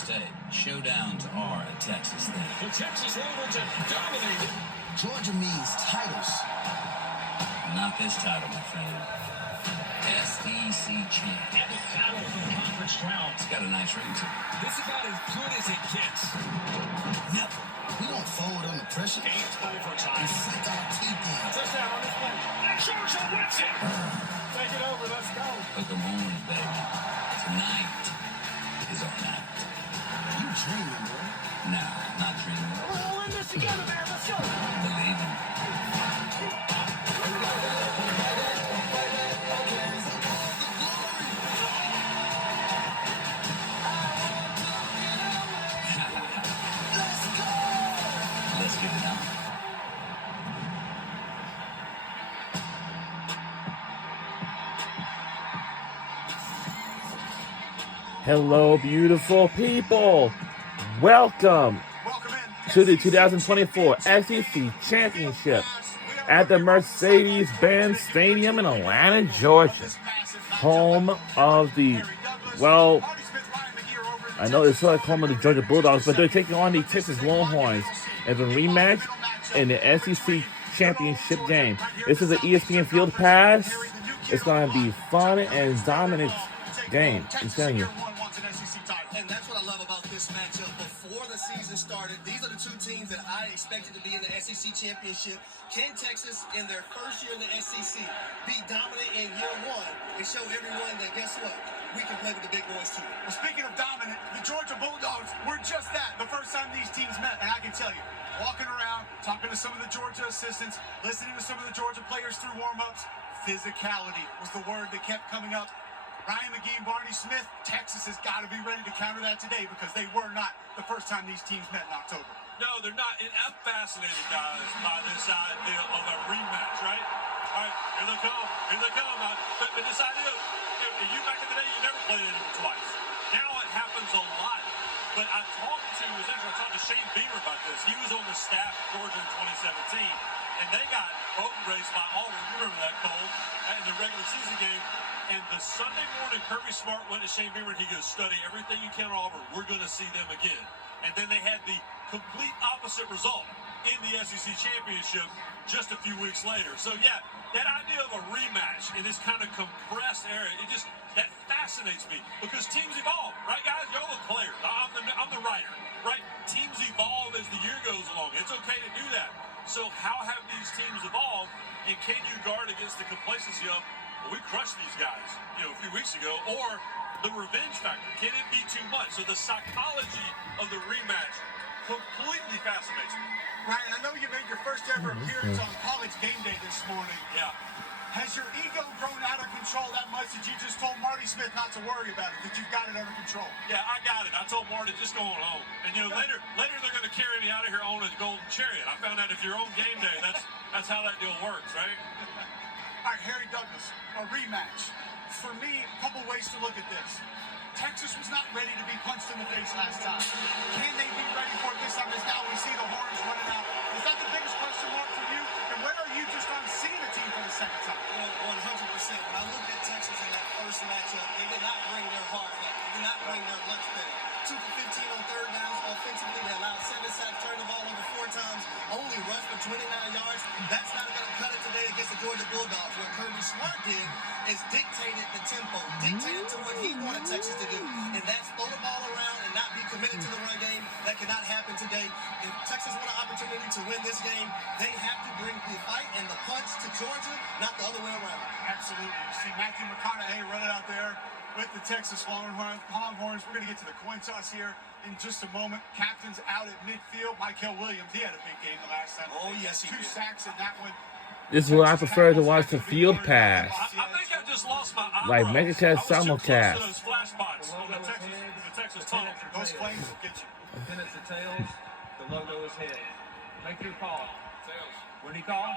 stay. Showdowns are a Texas thing. The Texas Ravens have dominated. Georgia means titles. Not this title, my friend. SEC champ. And the battle for the conference crown. It's got a nice ring to it. This is about as good as it gets. Never. We don't fold under pressure. 8 overtime. We sink our teeth in. Touchdown on this play. And Georgia wins it. Take it over. Let's go. Hook 'em horns, baby. Tonight is our night. You dreaming, bro. Nah, not dreaming. We're all in this together, man. Let's go. Believing. Let's get it on. Hello, beautiful people. Welcome to the 2024 SEC Championship at the Mercedes-Benz Stadium in Atlanta, Georgia. Home of the, well, I know it's like home of the Georgia Bulldogs, but they're taking on the Texas Longhorns as a rematch in the SEC Championship game. This is an ESPN Field Pass. It's going to be fun and dominant game. I'm telling you. And that's what I love about this matchup. Before the season started, these are the two teams that I expected to be in the SEC Championship. Can Texas, in their first year in the SEC, be dominant in year one and show everyone that, guess what, we can play with the big boys too? Well, speaking of dominant, the Georgia Bulldogs were just that the first time these teams met. And I can tell you, walking around, talking to some of the Georgia assistants, listening to some of the Georgia players through warm-ups, physicality was the word that kept coming up. Ryan McGee and Barney Smith, Texas has got to be ready to counter that today because they were not the first time these teams met in October. No, they're not. And I'm fascinated, guys, by this idea of a rematch, right? All right, here they come. Here they come. But this idea, you back in the day, you never played anyone twice. Now it happens a lot. But I talked to Shane Beamer about this. He was on the staff at Georgia in 2017, and they got boat raced by Auburn. You remember that, Cole, in the regular season game. And the Sunday morning, Kirby Smart went to Shane Beamer and he goes, study everything you can on Auburn. We're going to see them again. And then they had the complete opposite result in the SEC Championship just a few weeks later. So, yeah, that idea of a rematch in this kind of compressed area, that fascinates me because teams evolve, right, guys? Y'all are players. I'm the writer, right? Teams evolve as the year goes along. It's okay to do that. So how have these teams evolved, and can you guard against the complacency of, well, we crushed these guys, a few weeks ago, or the revenge factor? Can it be too much? So the psychology of the rematch completely fascinates me. Ryan, I know you made your first ever appearance on College Game Day this morning. Yeah. Has your ego grown out of control that much that you just told Marty Smith not to worry about it, that you've got it under control? Yeah, I got it. I told Marty, just go on home. And, later they're going to carry me out of here on a golden chariot. I found out if you're on game day, that's how that deal works, right? All right, Harry Douglas, a rematch. For me, a couple ways to look at this. Texas was not ready to be punched in the face last time. Can they be ready for it this time as now we see the horns running out? Is that the biggest question mark for you? And when are you just on seeing the team for the second time? Well, 100%. When I looked at Texas in that first matchup, they did not bring their heart back. They did not bring their lunch back. 2 for 15 on third downs. Offensively, they allowed 7 sacks, turned the ball over 4 times, only rushed for 29 yards. That's not going to cut it today against the Georgia Bulldogs. What Kirby Smart did is dictated the tempo, dictated to what he wanted Texas to do, and that's throw the ball around and not be committed to the run game. That cannot happen today. If Texas want an opportunity to win this game, they have to bring the fight and the punch to Georgia, not the other way around. Absolutely. You see Matthew McConaughey running out there with the Texas Longhorns. We're going to get to the coin toss here in just a moment. Captain's out at midfield. Michael Williams, he had a big game the last time. Oh, yes, he 2 did. sacks in that one. This is what I prefer to watch the Field Pass. I think I just lost my eyebrows. Like Megacast I Simulcast. was too close to those flash spots on the Texas tunnel. Those flames will get you. Then it's the tails, the logo is head. Make your call. Tails. What do you call?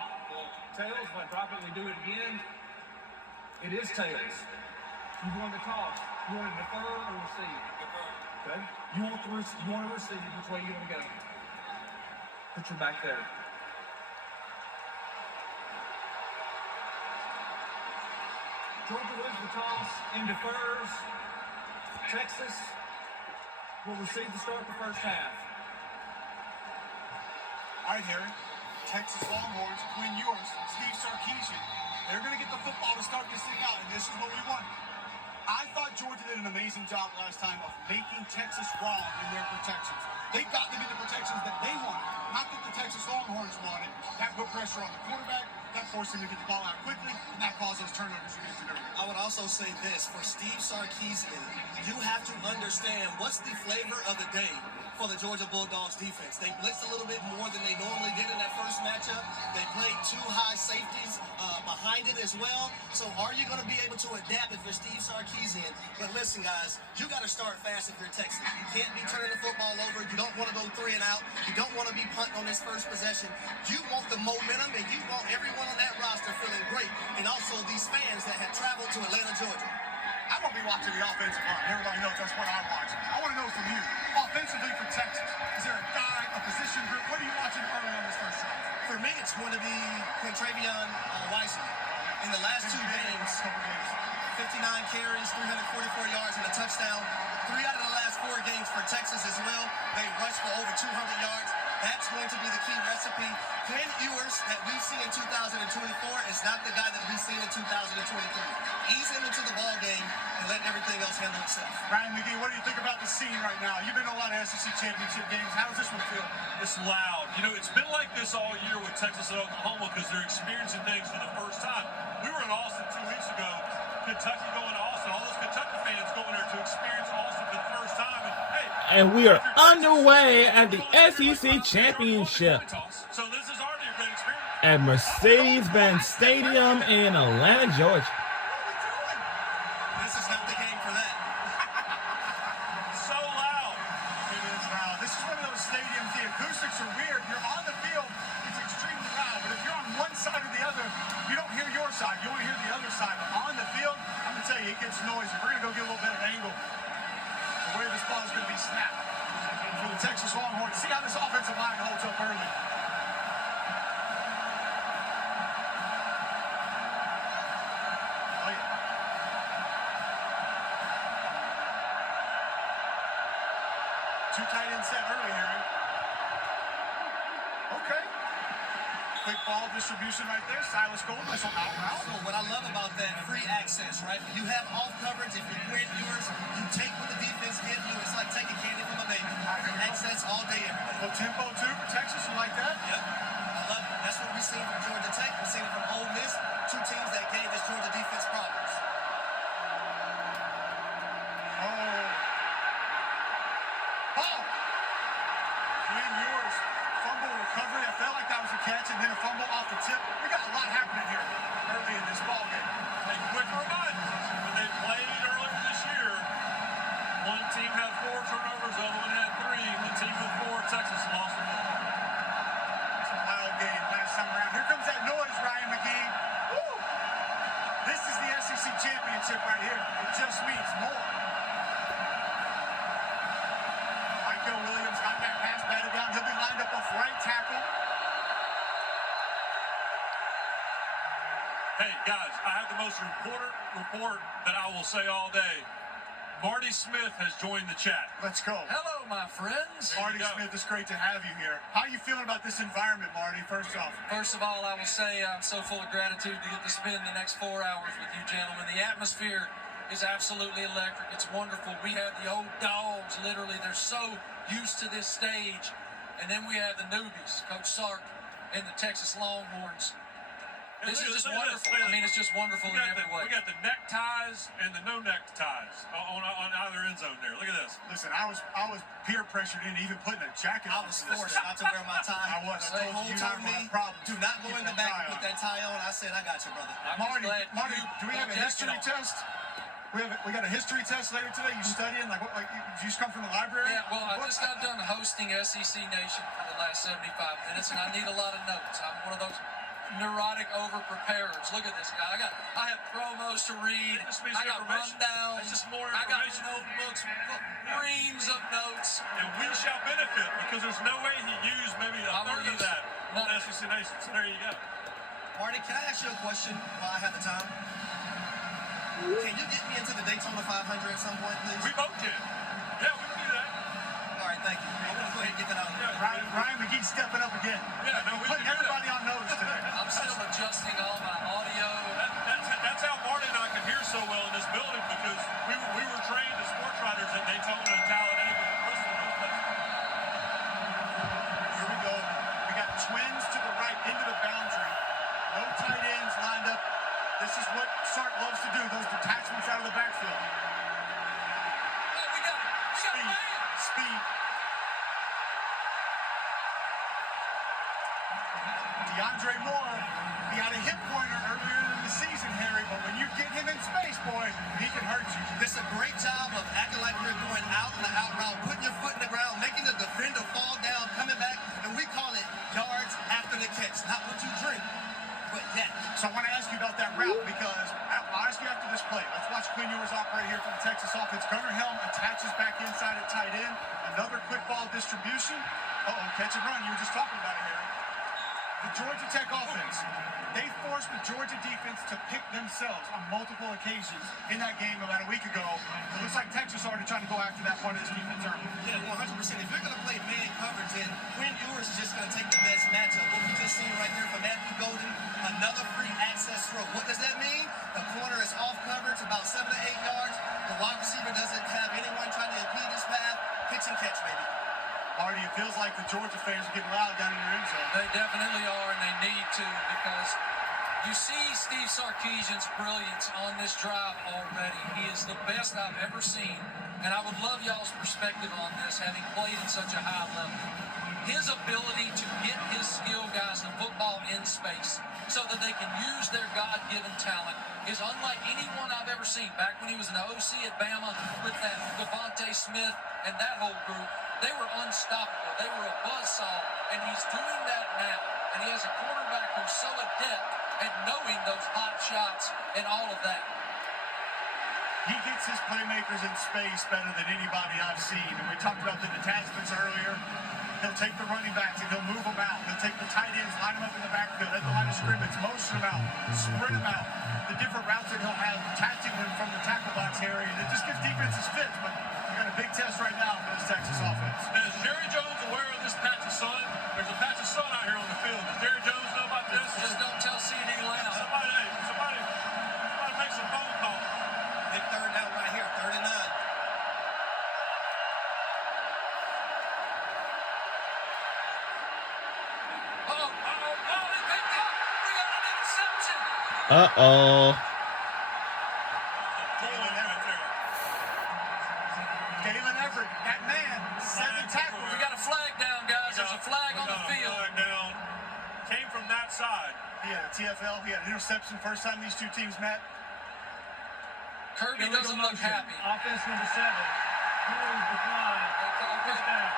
Tails. If I drop it, we do it again. It is tails. You want the toss. You want to defer or receive? Defer. Okay. You want to receive. Which way you want to go? Put your back there. Georgia wins the toss and defers. Texas will receive to start the first half. All right, Harry. Texas Longhorns, Quinn Ewers, Steve Sarkisian. They're going to get the football to start this thing out, and this is what we want. I thought Georgia did an amazing job last time of making Texas wrong in their protections. They got to be the protections that they wanted, not that the Texas Longhorns wanted. That put pressure on the quarterback, that forced him to get the ball out quickly, and that caused those turnovers you mentioned earlier. I would also say this, for Steve Sarkisian, you have to understand what's the flavor of the day for the Georgia Bulldogs defense. They blitzed a little bit more than they normally did in that first matchup. They played two high safeties behind it as well. So are you going to be able to adapt if you're Steve Sarkisian? But listen, guys, you got to start fast if you're Texas. You can't be turning the football over. You don't want to go 3 and out. You don't want to be punting on this first possession. You want the momentum, and you want everyone on that roster feeling great. And also these fans that have traveled to Atlanta, Georgia. I'm going to be watching the offensive line. Everybody knows that's what I watch. I want to know from you, offensively for Texas, is there a guy, a position group? What are you watching early on this first drive? For me, it's going to be Quintravion Weissman. In the last 2 games, 59 carries, 344 yards, and a touchdown. 3 out of the last 4 games for Texas as well. They rushed for over 200 yards. That's going to be the key recipe. Quinn Ewers that we see in 2024 is not the guy that we see in 2023. Ease him into the ball game and let everything else handle itself. Ryan McGee, what do you think about the scene right now? You've been to a lot of SEC championship games. How does this one feel? It's loud. You know, it's been like this all year with Texas and Oklahoma because they're experiencing things for the first time. We were in Austin 2 weeks ago. Kentucky going to Austin. All those Kentucky fans going there to experience Austin for the first time. And we are underway at the SEC Championship So this is already a great experience. at Mercedes-Benz Stadium in Atlanta, Georgia. This is not the game for that. So loud. It is loud. This is one of those stadiums, the acoustics are weird. You're on the field, it's extremely loud. But if you're on one side or the other, you don't hear your side. You only hear the other side. But on the field, I'm going to tell you, it gets noisy. We're going to go get a little bit of angle. Where this ball is going to be snapped for the Texas Longhorns. See how this offensive line holds up early. Oh, yeah. Two tight end set early, Harry. Okay. Quick ball distribution right there. Silas Golden whistle out route. So what I love about that, free access, right? You have off coverage. If you're Quinn Ewers, you take what the defense gives you. It's like taking candy from a baby. Access all day, every day. Little tempo too for Texas. You like that? Yep. I love it. That's what we've seen from Georgia Tech. We've seen it from Ole Miss. 2 teams that gave this Georgia defense problems. Quinn Ewers, fumble recovery. I felt like that was a catch, and then a fumble off the tip. We got a lot happening here early in this ball game. A quick reminder, when they played earlier this year, one team had 4 turnovers, the other one had 3. The team with 4, Texas, lost the ball. It's a wild game last time around. Here comes that noise, Ryan McGee. Woo! This is the SEC championship right here. It just means more. Michael Williams got that pass batted down. He'll be lined up off right tackle. Hey, guys, I have the most important report that I will say all day. Marty Smith has joined the chat. Let's go. Hello, my friends. Marty Smith, it's great to have you here. How are you feeling about this environment, Marty, first off? First of all, I will say I'm so full of gratitude to get to spend the next 4 hours with you gentlemen. The atmosphere is absolutely electric. It's wonderful. We have the old dogs, literally. They're so used to this stage. And then we have the newbies, Coach Sark and the Texas Longhorns. This is just wonderful. I mean, it's just wonderful in every way. We got the neckties and the no neckties on either end zone there. Look at this. Listen, I was peer pressured into even putting a jacket I on. was forced not to wear my tie. I was. I told you, told me, do not go in the back and put that tie on. I said, I got you, brother. Marty, do we have a history test? We got a history test later today. You studying? Like you just come from the library? Yeah, well, I just got done hosting SEC Nation for the last 75 minutes, and I need a lot of notes. I'm one of those neurotic over-preparers. Look at this guy. I have promos to read. I got rundowns. That's just more I got information. notebooks, reams of notes. And we shall benefit because there's no way he used maybe a third of that on SEC Nation. So there you go. Marty, can I ask you a question while I have the time? Can you get me into the Daytona 500 at some point, please? We both can. Yeah, we can do that. He's stepping up again. Yeah, no, we putting can do that. everybody on notice today. I'm still adjusting all my audio. That's how Marty and I can hear so well in this building because we were trained as sports writers at Daytona and Talladega and Bristol. Here we go. We got twins to the right into the boundary. No tight ends lined up. This is what Sark loves to do, those detachments out of the backfield. Oh, we got Speed. man. Speed. DeAndre Moore, he had a hip pointer earlier in the season, Harry, but when you get him in space, boy, he can hurt you. This is a great job of acting like you're going out in the out route, putting your foot in the ground, making the defender fall down, coming back, and we call it yards after the catch. Not what you drink, but that. So I want to ask you about that route because I'll ask you after this play. Let's watch Quinn Ewers operate here from the Texas offense. Gunnar Helm attaches back inside at tight end. Another quick ball distribution. Catch and run. You were just talking about it, Harry. The Georgia Tech offense, they forced the Georgia defense to pick themselves on multiple occasions in that game about a week ago. It looks like Texas already trying to go after that part of this defense early. Yeah, 100%. If you're going to play man coverage, then Quinn Ewers is just going to take the best matchup. What we just seen right there from Matthew Golden, another free access throw. What does that mean? The corner is off coverage about 7 to 8 yards. The wide receiver doesn't have anyone trying to impede his path. Pitch and catch, maybe. Marty, it feels like the Georgia fans are getting loud down in your end zone. They definitely are, and they need to because you see Steve Sarkisian's brilliance on this drive already. He is the best I've ever seen, and I would love y'all's perspective on this, having played at such a high level. His ability to get his skill guys the football in space so that they can use their God-given talent is unlike anyone I've ever seen. Back when he was an OC at Bama with that Devontae Smith and that whole group, they were unstoppable. They were a buzzsaw, and he's doing that now. And he has a quarterback who's so adept at knowing those hot shots and all of that. He gets his playmakers in space better than anybody I've seen. And we talked about the detachments earlier. He'll take the running backs and he'll move them out. He'll take the tight ends, line them up in the backfield, at the line of scrimmage, motion them out, sprint them out. The different routes that he'll have, detaching them from the tackle box area. And it just gives defenses fits. But we got a big test right now for this Texas offense. Is Jerry Jones aware of this patch of sun? There's a patch of sun out here on the field. Does Jerry Jones know about this? Just don't tell C.D. Lamb. Somebody make some phone calls. Big third down right here, 3rd and 9. He picked it. We got an interception. Uh-oh. Galen Everett, that man, 7 tackles. We got a flag down, guys. There's a flag on the field. Flag down. Came from that side. He had a TFL, he had an interception first time these two teams met. Kirby doesn't look happy. Offense number 7. Rules decline. First down.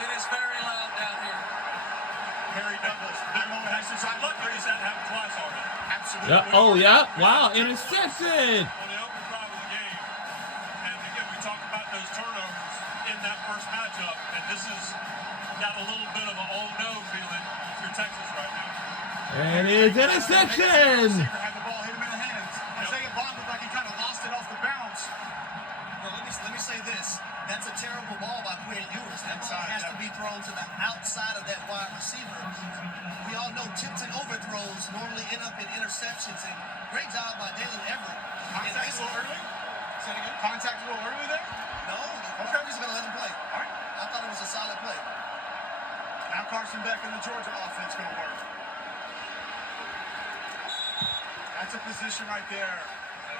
It is very loud down here. Harry Douglas, I don't know what Texas side Lucky looked that happened twice already. Absolutely. Yeah. Oh, yeah. Wow. Interception. On the open drive of the game. And again, we talked about those turnovers in that first matchup. And this has got a little bit of an oh no feeling for Texas right now. And it's interception. Receiver had the ball, hit him in the hands. Isaiah Bond looked like he kind of lost it off the bounce. Well, let me say this. That's a terrible ball by Quinn Ewers. That ball has to be thrown to the outside of that wide receiver. We all know tips and overthrows normally end up in interceptions. And great job by Dalen Everett. Contact a little early? Say it again? Contact a little early there? No, the referee's going to let him play. All right. I thought it was a solid play. Now Carson Beck and the Georgia offense going to work. That's a position right there.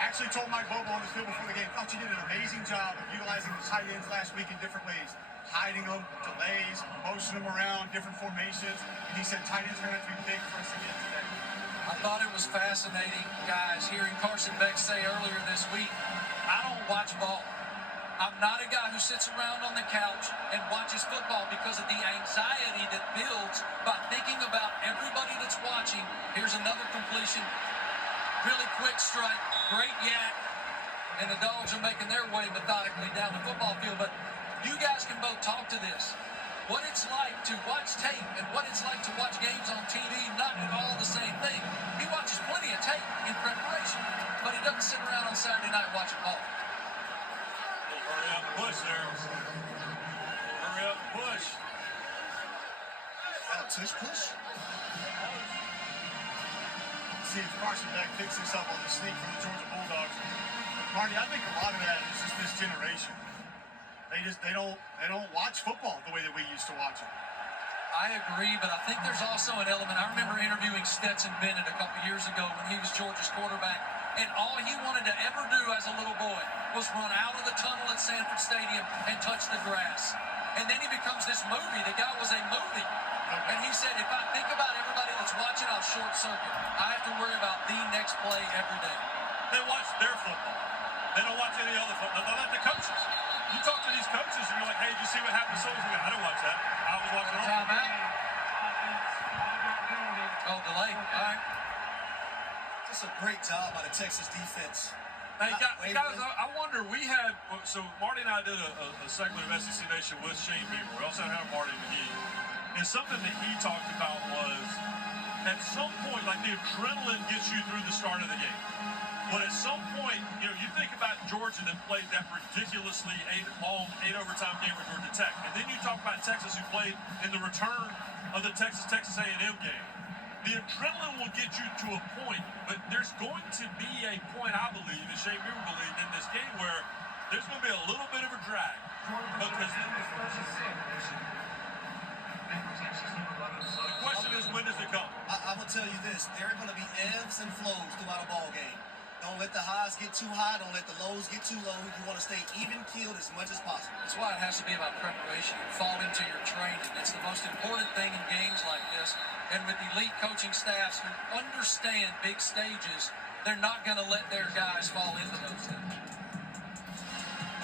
I actually told Mike Bobo on the field before the game, thought you did an amazing job of utilizing the tight ends last week in different ways. Hiding them, delays, motioning them around, different formations. And he said tight ends are going to have to be big for us again today. I thought it was fascinating, guys, hearing Carson Beck say earlier this week, I don't watch ball. I'm not a guy who sits around on the couch and watches football because of the anxiety that builds by thinking about everybody that's watching. Here's another completion. Really quick strike, great yak, and the dogs are making their way methodically down the football field. But you guys can both talk to this. What it's like to watch tape and what it's like to watch games on TV, not at all the same thing. He watches plenty of tape in preparation, but he doesn't sit around on Saturday night watching ball. Hurry up and push there. Hurry up and push. that a tush push? See if Carson Beck picks this up on the sneak from the Georgia Bulldogs. Marty, I think a lot of that is just this generation. They don't watch football the way that we used to watch it. I agree, but I think there's also an element. I remember interviewing Stetson Bennett a couple years ago when he was Georgia's quarterback, and all he wanted to ever do as a little boy was run out of the tunnel at Sanford Stadium and touch the grass. And then he becomes this movie. The guy was a movie. And he said, if I think about everybody that's watching, I'll short circuit. I have to worry about the next play every day. They watch their football. They don't watch any other football. They're not the coaches. You talk to these coaches and you're like, hey, did you see what happened to so-and-so? I didn't watch that. I was watching all. Timeout. Oh, delay. All right. Just a great job by the Texas defense. Hey, guys, I wonder, so Marty and I did a segment of SEC Nation with Shane Beamer. We also had Marty McGee. And something that he talked about was, at some point, like the adrenaline gets you through the start of the game. But at some point, you think about Georgia that played that ridiculously long 8 overtime game with Georgia Tech. And then you talk about Texas who played in the return of the Texas A&M game. The adrenaline will get you to a point, but there's going to be a point, I believe, and Shane Beamer believed in this game, where there's going to be a little bit of a drag. Because the question is, when does it come? I will tell you this. There are going to be ebbs and flows throughout a ball game. Don't let the highs get too high. Don't let the lows get too low. You want to stay even-keeled as much as possible. That's why it has to be about preparation and fall into your training. It's the most important thing in games like this. And with elite coaching staffs who understand big stages, they're not going to let their guys fall into those things.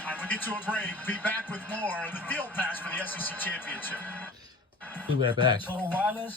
All right, we'll get to a break. Be back with more of the Field Pass for the SEC Championship. We'll be right back. Total Wireless,